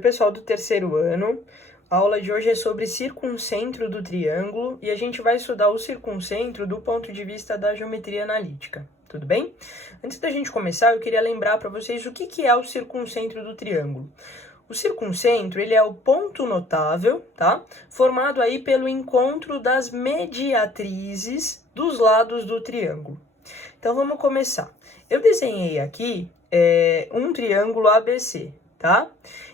pessoal do terceiro ano. A aula de hoje é sobre circuncentro do triângulo e a gente vai estudar o circuncentro do ponto de vista da geometria analítica, tudo bem? Antes da gente começar, eu queria lembrar para vocês o que é o circuncentro do triângulo. O circuncentro, ele é o ponto notável, tá? Formado aí pelo encontro das mediatrizes dos lados do triângulo. Então, vamos começar. Eu desenhei aqui um triângulo ABC, tá?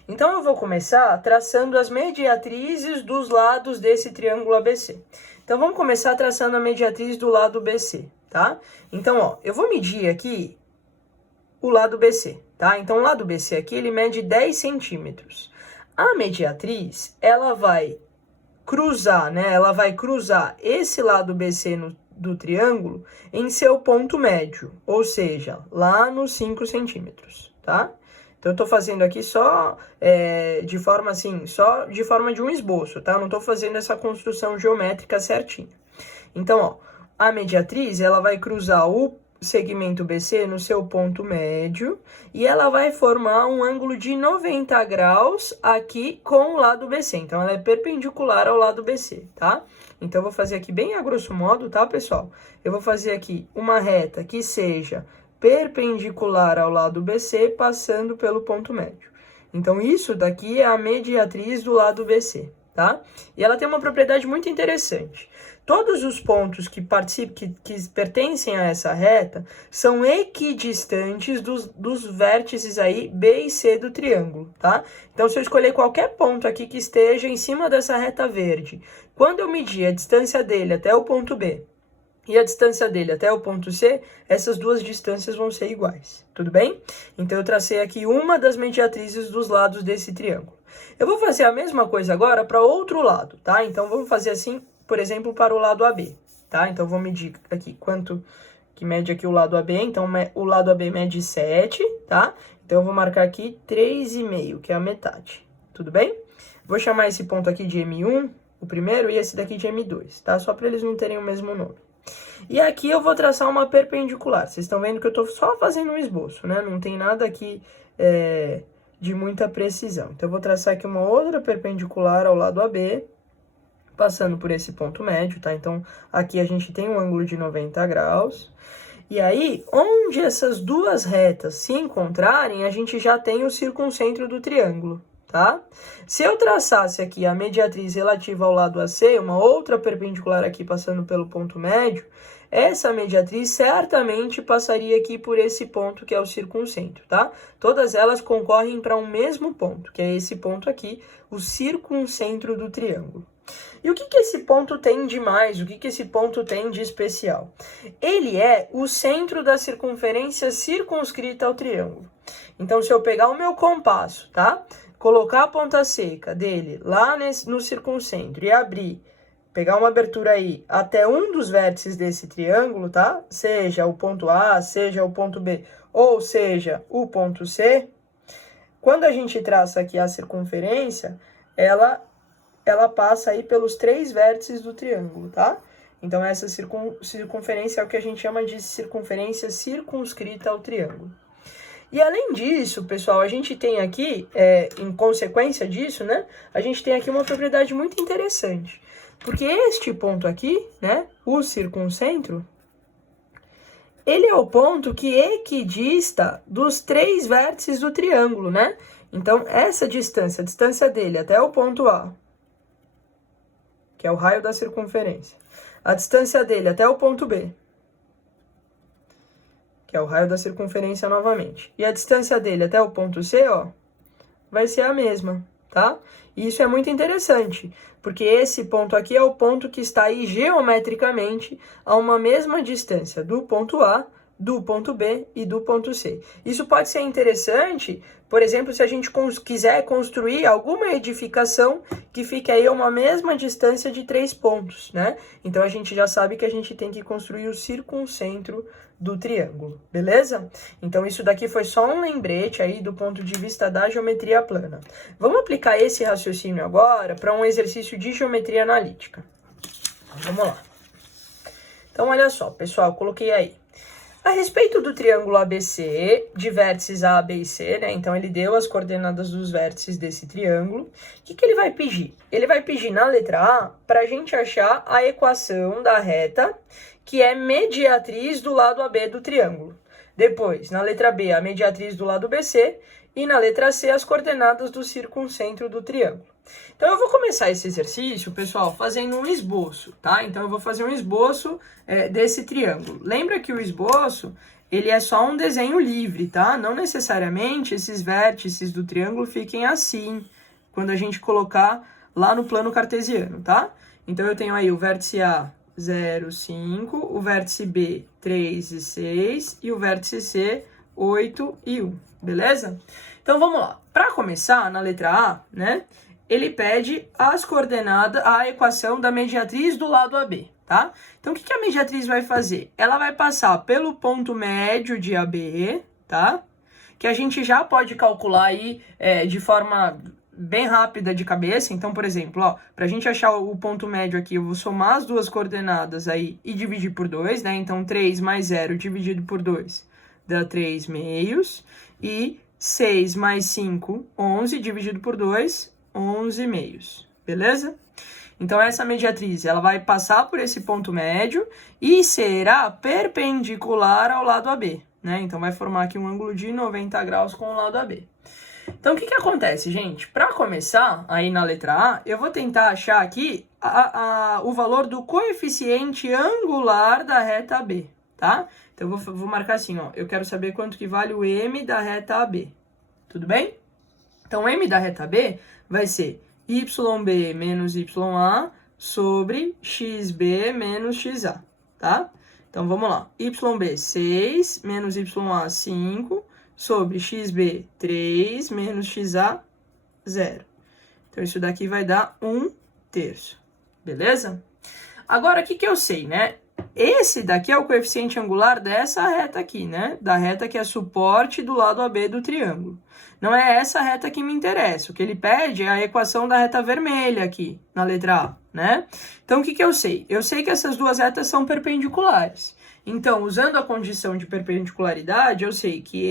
Então, eu vou começar traçando as mediatrizes dos lados desse triângulo ABC. Então, vamos começar traçando a mediatriz do lado BC, tá? Então, ó, eu vou medir aqui o lado BC, tá? Então, o lado BC aqui, ele mede 10 centímetros. A mediatriz, ela vai cruzar, né? Ela vai cruzar esse lado BC do triângulo em seu ponto médio, ou seja, lá nos 5 centímetros, tá? Então, eu tô fazendo aqui só de forma assim, só de forma de um esboço, tá? Eu não tô fazendo essa construção geométrica certinha. Então, ó, a mediatriz, ela vai cruzar o segmento BC no seu ponto médio e ela vai formar um ângulo de 90 graus aqui com o lado BC. Então, ela é perpendicular ao lado BC, tá? Então, eu vou fazer aqui bem a grosso modo, tá, pessoal? Eu vou fazer aqui uma reta que seja perpendicular ao lado BC, passando pelo ponto médio. Então, isso daqui é a mediatriz do lado BC, tá? E ela tem uma propriedade muito interessante. Todos os pontos que pertencem a essa reta são equidistantes dos vértices aí B e C do triângulo, tá? Então, se eu escolher qualquer ponto aqui que esteja em cima dessa reta verde, quando eu medir a distância dele até o ponto B e a distância dele até o ponto C, essas duas distâncias vão ser iguais, tudo bem? Então, eu tracei aqui uma das mediatrizes dos lados desse triângulo. Eu vou fazer a mesma coisa agora para outro lado, tá? Então, vamos fazer assim, por exemplo, para o lado AB, tá? Então, vou medir aqui quanto que mede aqui o lado AB. Então, o lado AB mede 7, tá? Então, eu vou marcar aqui 3,5, que é a metade, tudo bem? Vou chamar esse ponto aqui de M1, o primeiro, e esse daqui de M2, tá? Só para eles não terem o mesmo nome. E aqui eu vou traçar uma perpendicular. Vocês estão vendo que eu estou só fazendo um esboço, né? Não tem nada aqui de muita precisão. Então, eu vou traçar aqui uma outra perpendicular ao lado AB, passando por esse ponto médio, tá? Então, aqui a gente tem um ângulo de 90 graus. E aí, onde essas duas retas se encontrarem, a gente já tem o circuncentro do triângulo, tá? Se eu traçasse aqui a mediatriz relativa ao lado AC, uma outra perpendicular aqui passando pelo ponto médio, essa mediatriz certamente passaria aqui por esse ponto que é o circuncentro, tá? Todas elas concorrem para um mesmo ponto, que é esse ponto aqui, o circuncentro do triângulo. E o que esse ponto tem de mais? O que esse ponto tem de especial? Ele é o centro da circunferência circunscrita ao triângulo. Então, se eu pegar o meu compasso, tá? Colocar a ponta seca dele lá no circuncentro e abrir, pegar uma abertura aí até um dos vértices desse triângulo, tá? Seja o ponto A, seja o ponto B, ou seja o ponto C. Quando a gente traça aqui a circunferência, ela passa aí pelos 3 vértices do triângulo, tá? Então, essa circunferência é o que a gente chama de circunferência circunscrita ao triângulo. E além disso, pessoal, a gente tem aqui, em consequência disso, né? A gente tem aqui uma propriedade muito interessante. Porque este ponto aqui, né? O circuncentro, ele é o ponto que equidista dos 3 vértices do triângulo, né? Então, essa distância, a distância dele até o ponto A, que é o raio da circunferência. A distância dele até o ponto B, que é o raio da circunferência novamente. E a distância dele até o ponto C, ó, vai ser a mesma, tá? E isso é muito interessante, porque esse ponto aqui é o ponto que está aí geometricamente a uma mesma distância do ponto A, do ponto B e do ponto C. Isso pode ser interessante, por exemplo, se a gente quiser construir alguma edificação que fique aí a uma mesma distância de 3 pontos, né? Então, a gente já sabe que a gente tem que construir o circuncentro do triângulo, beleza? Então, isso daqui foi só um lembrete aí do ponto de vista da geometria plana. Vamos aplicar esse raciocínio agora para um exercício de geometria analítica. Vamos lá. Então, olha só, pessoal, eu coloquei aí. A respeito do triângulo ABC, de vértices A, B e C, né? Então ele deu as coordenadas dos vértices desse triângulo. O que ele vai pedir? Ele vai pedir na letra A para a gente achar a equação da reta que é mediatriz do lado AB do triângulo. Depois, na letra B, a mediatriz do lado BC e na letra C, as coordenadas do circuncentro do triângulo. Então eu vou começar esse exercício, pessoal, fazendo um esboço, tá? Então eu vou fazer um esboço desse triângulo. Lembra que o esboço, ele é só um desenho livre, tá? Não necessariamente esses vértices do triângulo fiquem assim, quando a gente colocar lá no plano cartesiano, tá? Então eu tenho aí o vértice A, 0, 5, o vértice B, 3 e 6, e o vértice C, 8 e 1, beleza? Então vamos lá. Para começar, na letra A, né? Ele pede as coordenadas, a equação da mediatriz do lado AB, tá? Então, o que a mediatriz vai fazer? Ela vai passar pelo ponto médio de AB, tá? Que a gente já pode calcular aí de forma bem rápida de cabeça. Então, por exemplo, ó, para a gente achar o ponto médio aqui, eu vou somar as duas coordenadas aí e dividir por 2, né? Então, 3 mais 0 dividido por 2 dá 3 meios. E 6 mais 5, 11 dividido por 2, 11 meios, beleza? Então, essa mediatriz, ela vai passar por esse ponto médio e será perpendicular ao lado AB, né? Então, vai formar aqui um ângulo de 90 graus com o lado AB. Então, o que acontece, gente? Para começar, aí na letra A, eu vou tentar achar aqui o valor do coeficiente angular da reta AB, tá? Então, eu vou marcar assim, ó. Eu quero saber quanto que vale o M da reta AB. Tudo bem? Então, M da reta B vai ser YB menos YA sobre XB menos XA, tá? Então, vamos lá. YB, 6, menos YA, 5, sobre XB, 3, menos XA, 0. Então, isso daqui vai dar 1/3, beleza? Agora, o que eu sei, né? Esse daqui é o coeficiente angular dessa reta aqui, né? Da reta que é suporte do lado AB do triângulo. Não é essa reta que me interessa. O que ele pede é a equação da reta vermelha aqui, na letra A, né? Então, o que eu sei? Eu sei que essas duas retas são perpendiculares. Então, usando a condição de perpendicularidade, eu sei que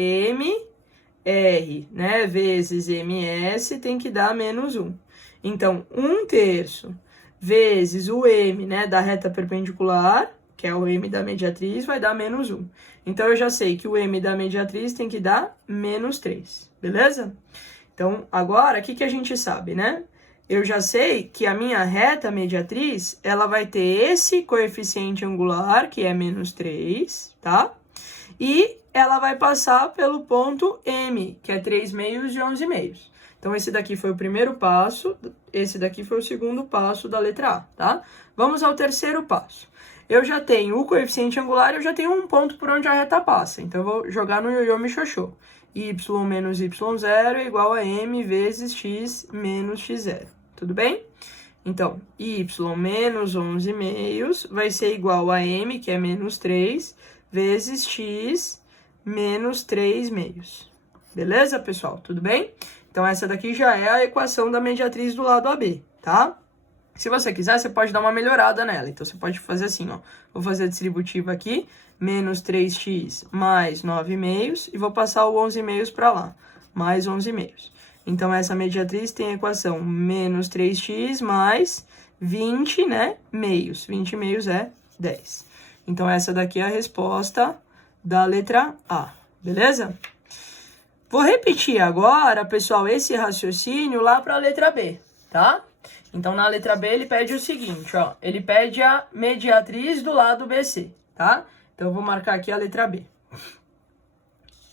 MR, né, vezes MS tem que dar menos 1. Então, 1/3 vezes o M, né, da reta perpendicular, que é o M da mediatriz, vai dar menos 1. Então, eu já sei que o M da mediatriz tem que dar menos 3, beleza? Então, agora, o que a gente sabe, né? Eu já sei que a minha reta mediatriz, ela vai ter esse coeficiente angular, que é menos 3, tá? E ela vai passar pelo ponto M, que é 3 meios e 11 meios. Então, esse daqui foi o primeiro passo, esse daqui foi o segundo passo da letra A, tá? Vamos ao terceiro passo. Eu já tenho o coeficiente angular, eu já tenho um ponto por onde a reta passa. Então, eu vou jogar no ioiô me xoxô. Y menos Y0 é igual a M vezes X menos X0. Tudo bem? Então, Y menos 11 meios vai ser igual a M, que é menos 3, vezes X menos 3 meios. Beleza, pessoal? Tudo bem? Então, essa daqui já é a equação da mediatriz do lado AB, tá? Se você quiser, você pode dar uma melhorada nela. Então, você pode fazer assim, ó. Vou fazer a distributiva aqui, menos 3x mais 9 meios, e vou passar o 11 meios para lá, mais 11 meios. Então, essa mediatriz tem a equação menos 3x mais 20, né, meios. 20 meios é 10. Então, essa daqui é a resposta da letra A, beleza? Vou repetir agora, pessoal, esse raciocínio lá para a letra B, tá? Então, na letra B, ele pede o seguinte, ó. Ele pede a mediatriz do lado BC, tá? Então, eu vou marcar aqui a letra B.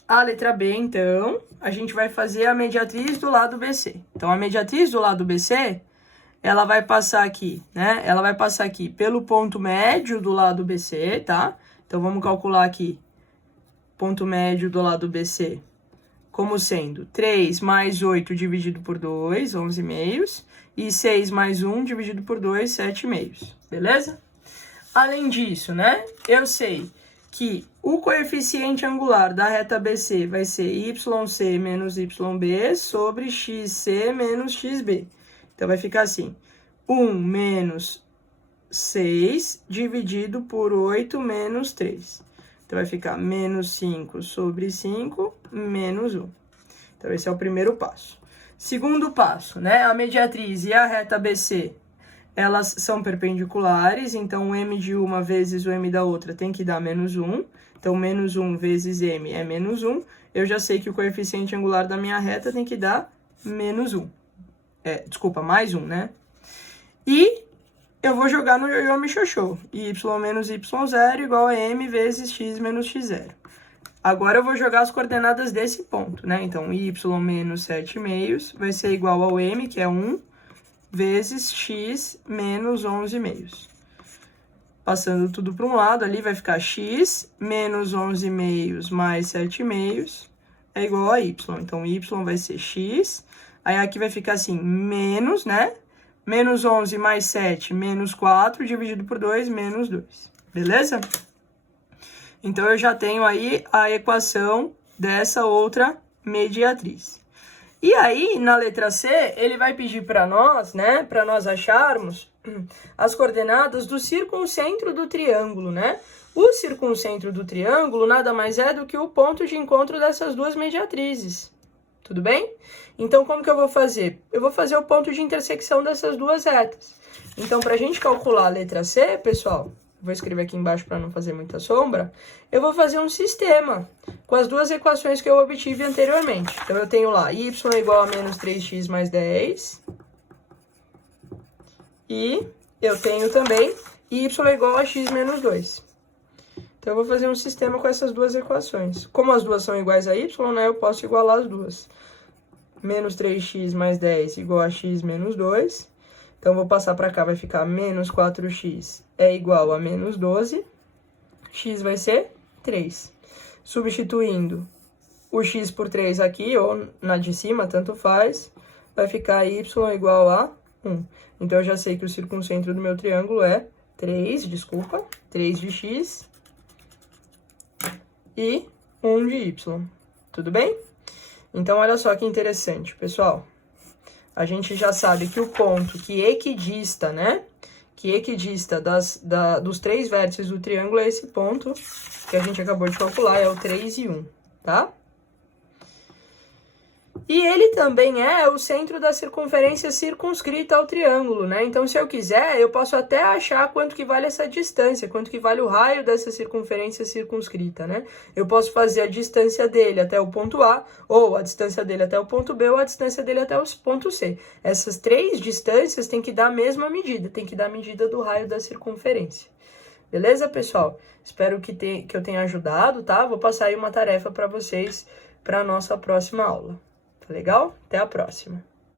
A letra B, então, a gente vai fazer a mediatriz do lado BC. Então, a mediatriz do lado BC, ela vai passar aqui, né? Ela vai passar aqui pelo ponto médio do lado BC, tá? Então, vamos calcular aqui ponto médio do lado BC como sendo 3 mais 8 dividido por 2, 11 meios, e 6 mais 1 dividido por 2, 7 meios, beleza? Além disso, né, eu sei que o coeficiente angular da reta BC vai ser YC menos YB sobre XC menos XB. Então, vai ficar assim, 1 menos 6 dividido por 8 menos 3. Então, vai ficar menos 5 sobre 5, menos 1. Então, esse é o primeiro passo. Segundo passo, né? A mediatriz e a reta BC, elas são perpendiculares, então o m de uma vezes o m da outra tem que dar menos 1. Então, menos 1 vezes m é menos 1. Eu já sei que o coeficiente angular da minha reta tem que dar menos 1. Desculpa, mais 1, né? E eu vou jogar no ioiô michiochô. Y menos y0 igual a m vezes x menos x0. Agora eu vou jogar as coordenadas desse ponto, né? Então, y menos 7,5 vai ser igual ao m, que é 1, vezes x menos 11,5. Passando tudo para um lado, ali vai ficar x menos 11,5 mais 7,5 é igual a y. Então, y vai ser x. Aí aqui vai ficar assim, menos, né? Menos 11 mais 7, menos 4, dividido por 2, menos 2. Beleza? Então, eu já tenho aí a equação dessa outra mediatriz. E aí, na letra C, ele vai pedir para nós, né? Para nós acharmos as coordenadas do circuncentro do triângulo, né? O circuncentro do triângulo nada mais é do que o ponto de encontro dessas duas mediatrizes. Tudo bem? Então, como que eu vou fazer? Eu vou fazer o ponto de intersecção dessas duas retas. Então, para a gente calcular a letra C, pessoal, vou escrever aqui embaixo para não fazer muita sombra, eu vou fazer um sistema com as duas equações que eu obtive anteriormente. Então, eu tenho lá y igual a menos 3x mais 10. E eu tenho também y igual a x menos 2. Então, eu vou fazer um sistema com essas duas equações. Como as duas são iguais a y, né, eu posso igualar as duas. Menos 3x mais 10 igual a x menos 2. Então, vou passar para cá, vai ficar menos 4x é igual a menos 12. X vai ser 3. Substituindo o x por 3 aqui, ou na de cima, tanto faz, vai ficar y igual a 1. Então, eu já sei que o circuncentro do meu triângulo é 3 de x e 1 de y. Tudo bem? Então, olha só que interessante, pessoal. A gente já sabe que o ponto que equidista, né? Que equidista dos três vértices do triângulo é esse ponto que a gente acabou de calcular, é o 3 e 1, tá? E ele também é o centro da circunferência circunscrita ao triângulo, né? Então, se eu quiser, eu posso até achar quanto que vale essa distância, quanto que vale o raio dessa circunferência circunscrita, né? Eu posso fazer a distância dele até o ponto A, ou a distância dele até o ponto B, ou a distância dele até o ponto C. Essas três distâncias têm que dar a mesma medida, tem que dar a medida do raio da circunferência. Beleza, pessoal? Espero que eu tenha ajudado, tá? Vou passar aí uma tarefa para vocês para a nossa próxima aula. Tá legal? Até a próxima!